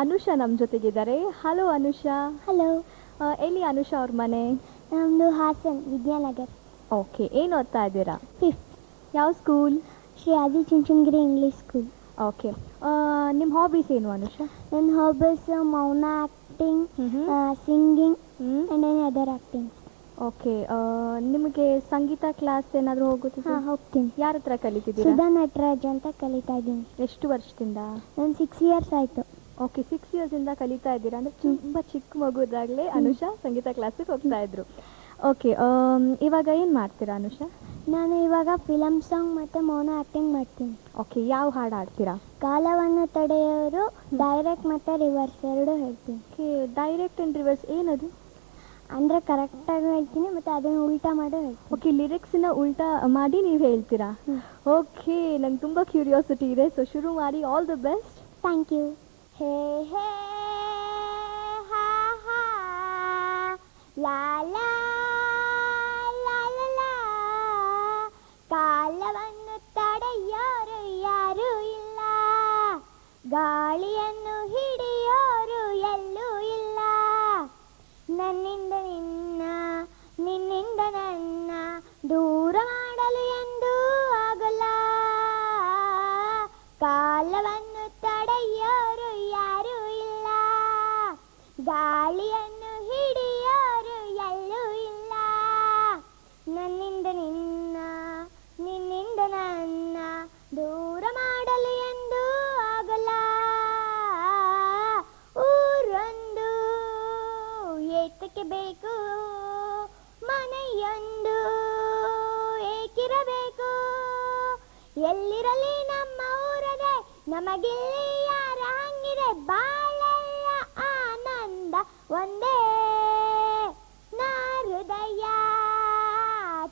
ಅನುಷಾ ನಮ್ಮ ಜೊತೆಗಿದ್ದಾರೆ. Hello Anusha. Hello. ಎಲ್ಲಿ ಅನುಷಾ ಅವ್ರ ಮನೆ? ನಮ್ಮದು ಹಾಸನ್ ವಿದ್ಯಾನಗರ್. ಓಕೆ, ಏನು ಓದ್ತಾ ಇದ್ದೀರಾ? ಫಿಫ್ತ್. ಯಾವ school? Shri Adi Chunchanagiri English school. Okay, ನಿಮ್ಮ ಹಾಬೀಸ್ ಏನು ಅನುಷಾ? ನನ್ನ ಹಾಬೀಸ್ ಮೌನ acting, singing and any other actings. Okay, ನಿಮಗೆ ಸಂಗೀತ ಕ್ಲಾಸ್ ಏನಾದರೂ ಹೋಗುತ್ತಿದೆ? ಹಾಂ, ಹೋಗ್ತೀನಿ. ಯಾರ ಹತ್ರ ಕಲಿತಿದ್ದೀರಾ? ಸುಧಾ ನಟರಾಜ್ ಅಂತ ಕಲಿತಾ ಇದ್ದೀನಿ. ಎಷ್ಟು ವರ್ಷದಿಂದ? ನಾನು 6 ಇಯರ್ಸ್ ಆಯಿತು. ಓಕೆ, 6 ಇಯರ್ಸಿಂದ ಕಲಿತಾ ಇದ್ದೀರಾ ಅಂದರೆ ತುಂಬ ಚಿಕ್ಕ ಮಗುದಾಗಲೇ ಅನುಷಾ ಸಂಗೀತ ಕ್ಲಾಸಿಗೆ ಹೋಗ್ತಾ ಇದ್ರು. ಓಕೆ, ಇವಾಗ ಏನು ಮಾಡ್ತೀರಾ ಅನುಷಾ? ನಾನು ಇವಾಗ ಫಿಲಮ್ ಸಾಂಗ್ ಮತ್ತು ಮೌನ ಆ್ಯಕ್ಟಿಂಗ್ ಮಾಡ್ತೀನಿ. ಓಕೆ, ಯಾವ ಹಾಡು ಆಡ್ತೀರಾ? ಕಾಲವನ್ನು ತಡೆಯೋರು, ಡೈರೆಕ್ಟ್ ಮತ್ತು ರಿವರ್ಸ್ ಎರಡೂ ಹೇಳ್ತೀನಿ. ಓಕೆ, ಡೈರೆಕ್ಟ್ ಆ್ಯಂಡ್ ರಿವರ್ಸ್ ಏನದು? ಅಂದರೆ ಕರೆಕ್ಟಾಗಿ ಹೇಳ್ತೀನಿ ಮತ್ತು ಅದನ್ನು ಉಲ್ಟಾ ಮಾಡೋ ಹೇಳ್ತೀನಿ. ಓಕೆ, ಲಿರಿಕ್ಸನ್ನ ಉಲ್ಟಾ ಮಾಡಿ ನೀವು ಹೇಳ್ತೀರಾ? ಓಕೆ, ನಂಗೆ ತುಂಬ ಕ್ಯೂರಿಯಾಸಿಟಿ ಇದೆ. ಸೊ ಶುರು ಮಾಡಿ. All the best. Thank you. ಹೇ ಹೇ ಹಾ ಹಾ ಲಾ ಲಾ ಲಾ ಲಾ ಲಾ, ಕಾಲವನ್ನು ತಡೆಯೋರು ಯಾರೂ ಇಲ್ಲ, ಗಾಳಿಯನ್ನು ಹಿಡಿಯೋರು ಎಲ್ಲೂ ಇಲ್ಲ, ನನ್ನಿಂದ ನಿನ್ನ ನಿನ್ನಿಂದ ನನ್ನ ದೂರ ಮಾಡಲು ಎಂದೂ ಆಗಲ್ಲ, ಕಾಲವನ್ನು ತಡೆಯೋರು ಯಾರೂ ಇಲ್ಲ, ಗಾಳಿಯನ್ನು ಹಿಡಿಯೋರು ಎಲ್ಲೂ ಇಲ್ಲ, ನನ್ನಿಂದ ನಿನ್ನ ನಿನ್ನಿಂದ ನನ್ನ ದೂರ ಮಾಡಲು ಎಂದೂ ಆಗಲ್ಲ, ಊರೊಂದು ಏತಕ್ಕೆ ಬೇಕು, ಮನೆಯೊಂದು ಏಕಿರಬೇಕು, ಎಲ್ಲಿರಲಿ ನಮ್ಮ ಊರದೆ ನಮಗಿಲ್ಲಿ ಯಾರ ಹಂಗಿದೆ, ಬಾಳೆಲ್ಲ ಆನಂದ ಒಂದೇ, ನಾ ಹೃದಯ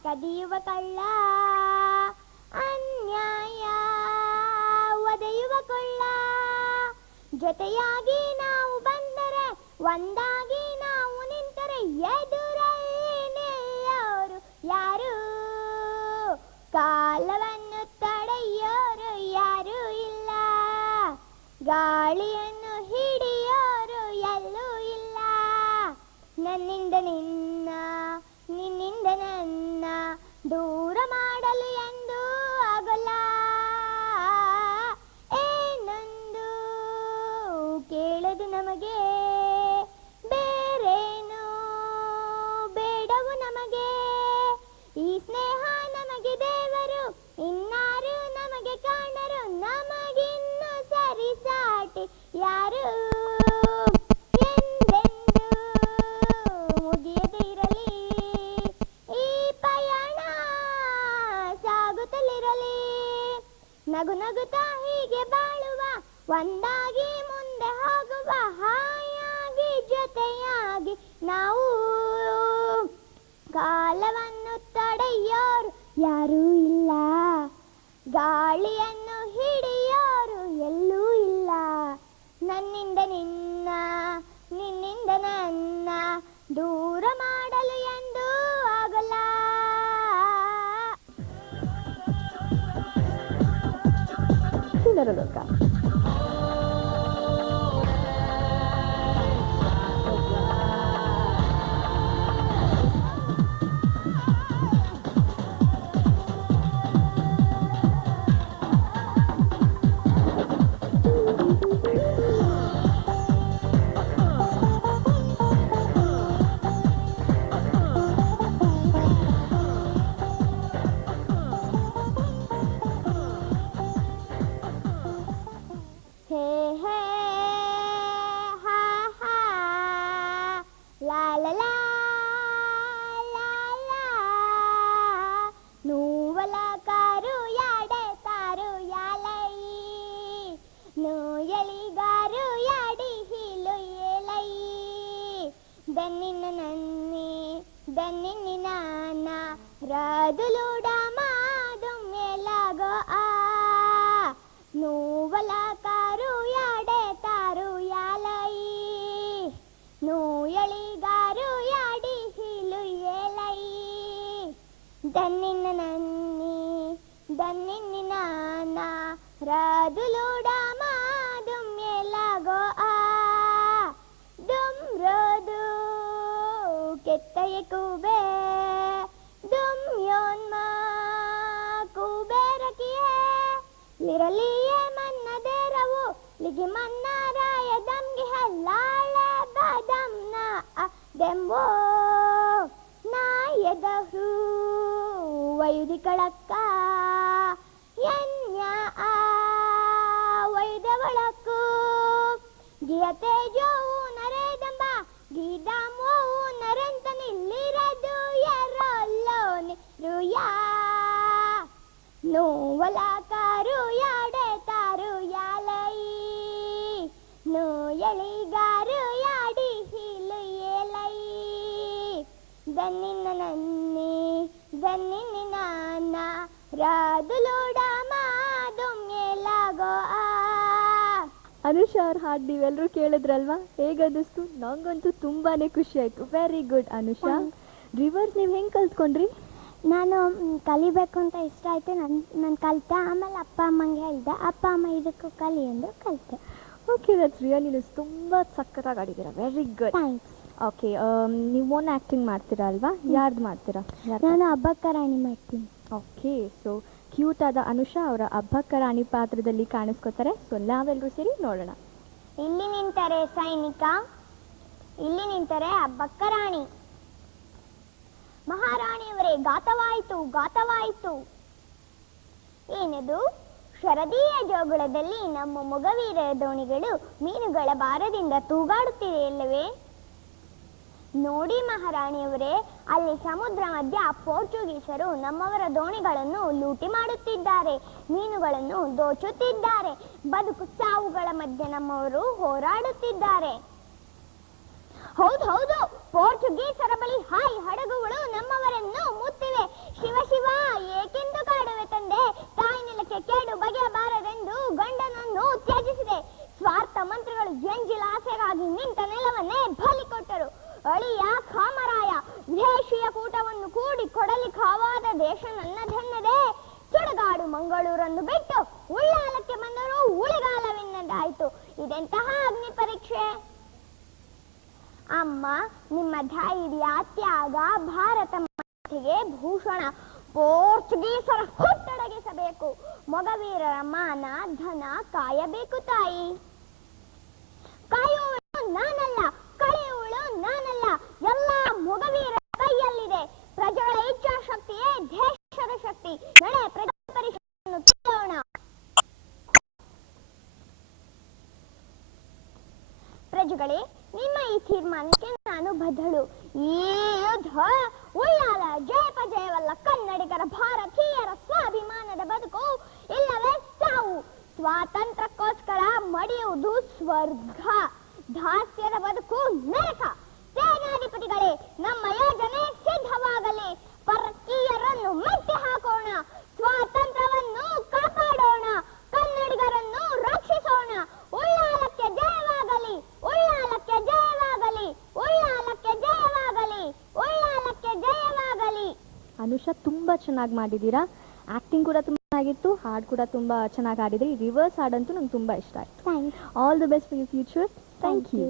ಕದಿಯುವ ಕಳ್ಳ, ಅನ್ಯಾಯ ಒದೆಯುವ ಕೊಳ್ಳ, ಜೊತೆಯಾಗಿ ನಾವು ಬಂದರೆ ಒಂದಾಗಿ ನಾವು ನಿಂತರೆ ಎದುರಲ್ಲಿ ನಿಲ್ಲೋರು ಯಾರು, ಕಾಲವನ್ನು ತಡೆಯೋರು ಯಾರೂ ಇಲ್ಲ, ಗಾಳಿಯನ್ನು ಹಿಡಿಯೋರು ಎಲ್ಲೂ ಇಲ್ಲ, ನನ್ನಿಂದ ನಿನ್ನ ನಿನ್ನಿಂದ ನನ್ನ ದೂರ ಮಾಡಲು ಎಂದೂ ಆಗಲ್ಲ, ಏನೊಂದು ಕೇಳದು ನಮಗೆ ಬೇರೇನು ಬೇಡವು ನಮಗೆ, ಈ ಸ್ನೇಹ ನಮಗೆ ದೇವರು ಇನ್ನಾರು ನಮಗೆ ಕಾಣರು, ನಮಗಿನ್ನು ಸರಿಸಾಟಿ ಯಾರು, ಎಂದೆಂದು ಮುಗಿಯದಿರಲಿ ಈ ಪಯಣ ಸಾಗುತ್ತಲಿರಲಿ, ನಗು ನಗುತ್ತಾ ಹೀಗೆ ಬಾಳುವ, ಒಂದಾಗಿ ಮುಂದೆ ಹೋಗುವ, ಹಾಯಾಗಿ ಜೊತೆಯಾಗಿ ನಾವು, ಕಾಲವನ್ನು ತಡೆಯೋರು ಯಾರೂ ಇಲ್ಲ, ಗಾಳಿಯನ್ನು ಹಿಡಿಯೋರು ಎಲ್ಲೂ ಇಲ್ಲ, ನನ್ನಿಂದ ನಿನ್ನ ನಿನ್ನಿಂದ ನನ್ನ ದೂರ ಮಾಡಲು ಎಂದೂ ಆಗಲ್ಲ. ಸುಂದರಲೋಕ. ಹೇ ಹೇ ಹಾ ಹಾ ಲಾ ಲಾ ಲಾ ಲಾ ಲಾ, ನೂವಲ ಕಾರು ಯಾಡೆ ತಾರು ಯಾಲೈ, ನೂಯಳಿಗಾರು ಯಾಡಿ ಹೀಲು ಏಲೈ, ದನ್ನಿನ ನನ್ನಿ ದನ್ನಿನಿ ನಾನ ರಾದುಲೂಡ ಮಾದು ಮೇಲಾಗೋ ಆ, ನೂವಲ ಕಾರು ಯಾಡೆ ತಾರು ಯಾಲೈ, ನೂಯಳಿಗಾರು ಯಾಡಿ ಹೀಲು ಏಲೈ, ದನ್ನಿನ ನನ್ನಿ ದನ್ನಿನಿ ನಾನ ರಾದುಲೂಡ ಮಾದು ಮೇಲಾಗೋ ಆ, ये कूबे दुम योन्मा कुबेर किए लिरलिए मन्नदेरವು ಲಿಗಿ ಮನ್ನಾರಾಯ ದಮ್ಗೆ ಹಲ್ಲಾಳೆ ಬದಮ್ನ ದೆಂಬೋ ನಾಯದಹು ವಯುದಿ ಕಳಕ್ಕ ಯನ್ಯ ವೈದ ಒಳಕು ಗಿಯ ತೇಜೋವು ನರೇದಂಬ ಗೀದಾಮೋವು ನರೆಂತ ನಿಲ್ಲಿರದು ಎರಲ್ಲೋನಿ ರುಯಾ ನೋವಲ ಕಾರು ಯಾಡೆ ತಾರು ಯಾಲೈ ನೋ ಎಳಿಗಾರು ಯಾಡಿ ಹೀಲು ಏಲೈ ದನ್ನಿನ ನನ್ನಿ ದನ್ನಿನ ನಾನ ರಾದುಲೋಡ ಮಾದುಂ ಏಲಾಗೋ ಅನುಷಾ ಅವ್ರ ಹಾಡು ನೀವೆಲ್ಲರೂ ಕೇಳಿದ್ರಲ್ವಾ, ಹೇಗನ್ನಿಸ್ತು? ನಂಗಂತೂ ತುಂಬಾನೇ ಖುಷಿ ಆಯ್ತು. Very good Anusha. ರಿವರ್ಸ್ ನೀವು ಹೆಂಗೆ ಕಲ್ತ್ಕೊಂಡ್ರಿ? ನಾನು ಕಲಿಬೇಕು ಅಂತ ಇಷ್ಟ ಆಯಿತು, ನಾನು ಕಲಿತೆ. ಆಮೇಲೆ ಅಪ್ಪ ಅಮ್ಮಂಗೆ ಹೇಳಿದೆ, ಅಪ್ಪ ಅಮ್ಮ ಇದಕ್ಕೂ ಕಲಿ ಎಂದು ಕಲಿತೆ. ಓಕೆ, ದಟ್ಸ್ ರಿಯಲಿ ನೀವು ತುಂಬ ಸಖತ್ತಾಗಿ ಆಡಿದ್ದೀರಾ. Very good. ಥ್ಯಾಂಕ್ಸ್. ಓಕೆ, ನೀವು ಓನ್ ಆ್ಯಕ್ಟಿಂಗ್ ಮಾಡ್ತೀರಾ ಅಲ್ವಾ? ಯಾರ್ದು ಮಾಡ್ತೀರಾ? ನಾನು ಹಬ್ಬಕ್ಕ ರಾಣಿ ಮಾಡ್ತೀನಿ. ಓಕೆ, ಸೊ ಕ್ಯೂಟ್ ಆದ ಅನುಷಾ ಅವರ ಹಬ್ಬಕ್ಕ ರಾಣಿ ಪಾತ್ರದಲ್ಲಿ ಕಾಣಿಸ್ಕೋತಾರೆ. ಸೊ ನಾವೆಲ್ಲರೂ ಸೇರಿ ನೋಡೋಣ. ಇಲ್ಲಿ ನಿಂತರೆ ಸೈನಿಕ, ಇಲ್ಲಿ ನಿಂತರೆ ಹಬ್ಬಕ್ಕ ರಾಣಿ. ಮಹಾರಾಣಿಯವರೇ, ಗಾತವಾಯಿತು ಗಾತವಾಯಿತು. ಏನದು? ಶರದೀಯ ಜೋಗುಳದಲ್ಲಿ ನಮ್ಮ ಮೊಗವೀರ ದೋಣಿಗಳು ಮೀನುಗಳ ಭಾರದಿಂದ ತೂಗಾಡುತ್ತಿದೆಯಲ್ಲವೇ? ನೋಡಿ ಮಹಾರಾಣಿಯವರೇ, ಅಲ್ಲಿ ಸಮುದ್ರ ಮಧ್ಯ ಪೋರ್ಚುಗೀಸರು ನಮ್ಮವರ ದೋಣಿಗಳನ್ನು ಲೂಟಿ ಮಾಡುತ್ತಿದ್ದಾರೆ, ಮೀನುಗಳನ್ನು ದೋಚುತ್ತಿದ್ದಾರೆ. ಬದುಕು ಸಾವುಗಳ ಮಧ್ಯೆ ನಮ್ಮವರು ಹೋರಾಡುತ್ತಿದ್ದಾರೆ. ಹೌದು ಹೌದು, ಪೋರ್ಚುಗೀಸರ ಬಳಿ ಹಾಯಿ ಹಡಗುಗಳು ನಮ್ಮವರನ್ನು ಮುತ್ತಿವೆ. ಶಿವ ಶಿವ, ಏಕೆಂದು ಕಾಡುವೆ ತಂದೆ? ತಾಯಿ ನೆಲಕ್ಕೆ ಕೇಡು ಬಗೆಯಬಾರದೆಂದು ಗಂಡನನ್ನು ತ್ಯಜಿಸಿದೆ. ಸ್ವಾರ್ಥ ಮಂತ್ರಿಗಳು ಎಂಜಿಲಾಸೆಗಾಗಿ ನಿಂತ ನೆಲವನ್ನೇ ಬಲಿ ಕೊಟ್ಟರು. ಅಳಿಯ ಕಾಮರಾಯ ವಿದೇಶಿಯ ಕೂಟವನ್ನು ಕೂಡಿ ಕೊಡಲಿ ಕಾವಾದ ದೇಶ ನನ್ನದೆನ್ನದೆ ಸುಡಗಾಡು ಮಂಗಳೂರನ್ನು ಬಿಟ್ಟು ಉಳ್ಳಾಲಕ್ಕೆ ಬಂದರೂ ಉಳಿಗಾಲವೆನ್ನದಾಯಿತು. ಇದೆಂತಹ ಅಗ್ನಿ ಪರೀಕ್ಷೆ? ಅಮ್ಮ, ನಿಮ್ಮ ಧೈರ್ಯ, ತ್ಯಾಗ ಭಾರತ ಮಾತೆಗೆ ಭೂಷಣ. ಪೋರ್ಚುಗೀಸರ ಹುಟ್ಟಡಗಿಸಬೇಕು. ಮೊಗವೀರರ ಮಾನ ಧನ ಕಾಯಬೇಕು ತಾಯಿ. ಕಾಯುವಳು ನಾನಲ್ಲ, ಕಳೆಯುವಳು ನಾನಲ್ಲ. ಎಲ್ಲ ಮೊಗವೀರರ ಕೈಯಲ್ಲಿದೆ. ಪ್ರಜೆಗಳ ಇಚ್ಛಾಶಕ್ತಿಯೇ ದೇಶದ ಶಕ್ತಿ. ನಡೆ, ಪ್ರಜಾ ಪರಿಷತ್ತನ್ನು ಕೇಳೋಣ. ಪ್ರಜೆಗಳೇ, ನಿಮ್ಮ ಈ ತೀರ್ಮಾನಕ್ಕೆ ನಾನು ಬದ್ಧಳು. ಈ ಯುದ್ಧ ಉಳ್ಳಾಲ ಜಯಪಜಯವಲ್ಲ, ಕನ್ನಡಿಗರ ಭಾರತೀಯರ ಸ್ವಾಭಿಮಾನದ ಬದುಕು ಇಲ್ಲವೇ ಸಾವು. ಸ್ವಾತಂತ್ರ್ಯಕ್ಕೋಸ್ಕರ ಮಡಿಯುವುದು ಸ್ವರ್ಗ, ದಾಸ್ಯದ ಬದುಕು ನರಕ. ಸೇನಾಧಿಪತಿಗಳೇ, ನಮ್ಮ ಯೋಜನೆ ಸಿದ್ಧವಾಗಲಿ. ಪರಕೀಯರನ್ನು ಮೆಟ್ಟಿ ಹಾಕೋಣ, ಸ್ವಾತಂತ್ರ್ಯವನ್ನು ಕಾಪಾಡೋಣ, ಕನ್ನಡಿಗರನ್ನು ರಕ್ಷಿಸೋಣ. ಉಳ್ಳಾಲಕ್ಕೆ ಜಯವಾಗಲಿ, ಉಳ್ಳಾಲಕ್ಕೆ ಜಯವಾಗಲಿ, ಉಳ್ಳಾಲಕ್ಕೆ ಜಯವಾಗಲಿ, ಉಳ್ಳಾಲಕ್ಕೆ ಜಯವಾಗಲಿ. ಅನುಷಾ, ತುಂಬ ಚೆನ್ನಾಗಿ ಮಾಡಿದ್ದೀರಾ. ಆ್ಯಕ್ಟಿಂಗ್ ಕೂಡ ತುಂಬ ಚೆನ್ನಾಗಿತ್ತು, ಹಾಡು ಕೂಡ ತುಂಬ ಚೆನ್ನಾಗಿ ಹಾಡಿದ್ರಿ. ರಿವರ್ಸ್ ಹಾಡಂತೂ ನಂಗೆ ತುಂಬ ಇಷ್ಟ ಆಯಿತು. Thanks. All the best for your future. Thank you.